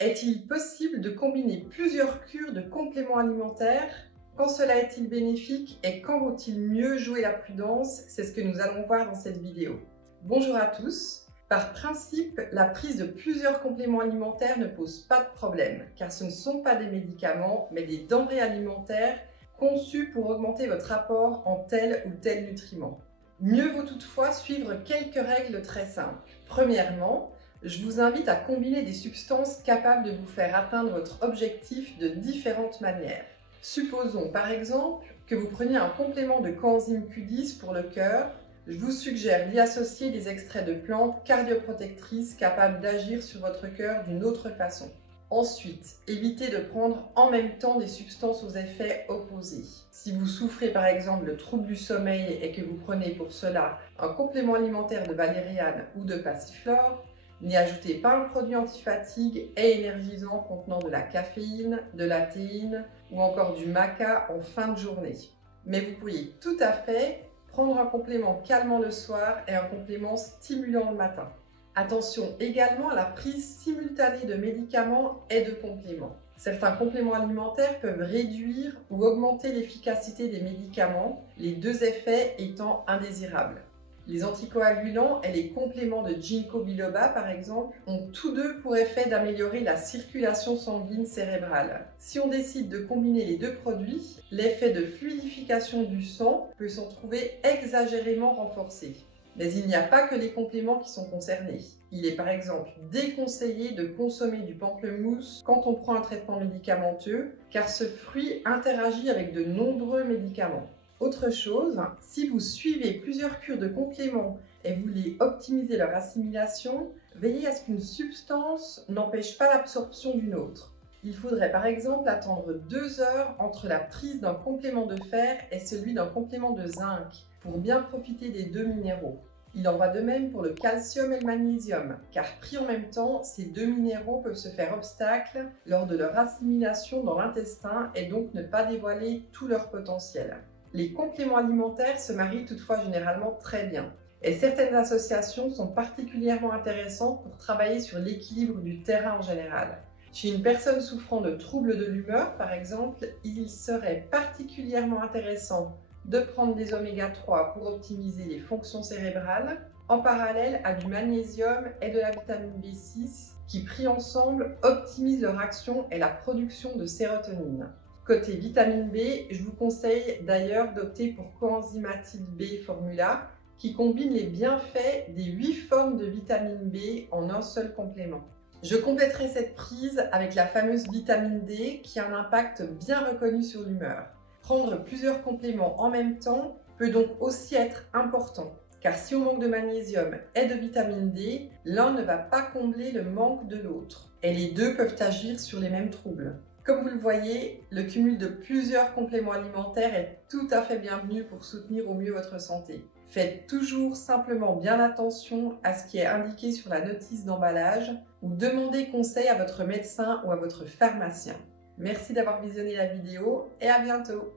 Est-il possible de combiner plusieurs cures de compléments alimentaires? Quand cela est-il bénéfique et quand vaut-il mieux jouer la prudence? C'est ce que nous allons voir dans cette vidéo. Bonjour à tous. Par principe, la prise de plusieurs compléments alimentaires ne pose pas de problème, car ce ne sont pas des médicaments, mais des denrées alimentaires conçues pour augmenter votre apport en tel ou tel nutriment. Mieux vaut toutefois suivre quelques règles très simples. Premièrement, je vous invite à combiner des substances capables de vous faire atteindre votre objectif de différentes manières. Supposons par exemple que vous preniez un complément de coenzyme Q10 pour le cœur. Je vous suggère d'y associer des extraits de plantes cardioprotectrices capables d'agir sur votre cœur d'une autre façon. Ensuite, évitez de prendre en même temps des substances aux effets opposés. Si vous souffrez par exemple de troubles du sommeil et que vous prenez pour cela un complément alimentaire de valériane ou de passiflore, n'y ajoutez pas un produit antifatigue et énergisant contenant de la caféine, de la théine ou encore du maca en fin de journée. Mais vous pourriez tout à fait prendre un complément calmant le soir et un complément stimulant le matin. Attention également à la prise simultanée de médicaments et de compléments. Certains compléments alimentaires peuvent réduire ou augmenter l'efficacité des médicaments, les deux effets étant indésirables. Les anticoagulants et les compléments de ginkgo biloba, par exemple, ont tous deux pour effet d'améliorer la circulation sanguine cérébrale. Si on décide de combiner les deux produits, l'effet de fluidification du sang peut s'en trouver exagérément renforcé. Mais il n'y a pas que les compléments qui sont concernés. Il est par exemple déconseillé de consommer du pamplemousse quand on prend un traitement médicamenteux, car ce fruit interagit avec de nombreux médicaments. Autre chose, si vous suivez plusieurs cures de compléments et voulez optimiser leur assimilation, veillez à ce qu'une substance n'empêche pas l'absorption d'une autre. Il faudrait par exemple attendre 2 heures entre la prise d'un complément de fer et celui d'un complément de zinc pour bien profiter des deux minéraux. Il en va de même pour le calcium et le magnésium, car pris en même temps, ces deux minéraux peuvent se faire obstacle lors de leur assimilation dans l'intestin et donc ne pas dévoiler tout leur potentiel. Les compléments alimentaires se marient toutefois généralement très bien, et certaines associations sont particulièrement intéressantes pour travailler sur l'équilibre du terrain en général. Chez une personne souffrant de troubles de l'humeur, par exemple, il serait particulièrement intéressant de prendre des oméga 3 pour optimiser les fonctions cérébrales, en parallèle à du magnésium et de la vitamine B6 qui, pris ensemble, optimisent leur action et la production de sérotonine. Côté vitamine B, je vous conseille d'ailleurs d'opter pour coenzymatide B Formula qui combine les bienfaits des 8 formes de vitamine B en un seul complément. Je compléterai cette prise avec la fameuse vitamine D qui a un impact bien reconnu sur l'humeur. Prendre plusieurs compléments en même temps peut donc aussi être important, car si on manque de magnésium et de vitamine D, l'un ne va pas combler le manque de l'autre, et les deux peuvent agir sur les mêmes troubles. Comme vous le voyez, le cumul de plusieurs compléments alimentaires est tout à fait bienvenu pour soutenir au mieux votre santé. Faites toujours simplement bien attention à ce qui est indiqué sur la notice d'emballage ou demandez conseil à votre médecin ou à votre pharmacien. Merci d'avoir visionné la vidéo et à bientôt!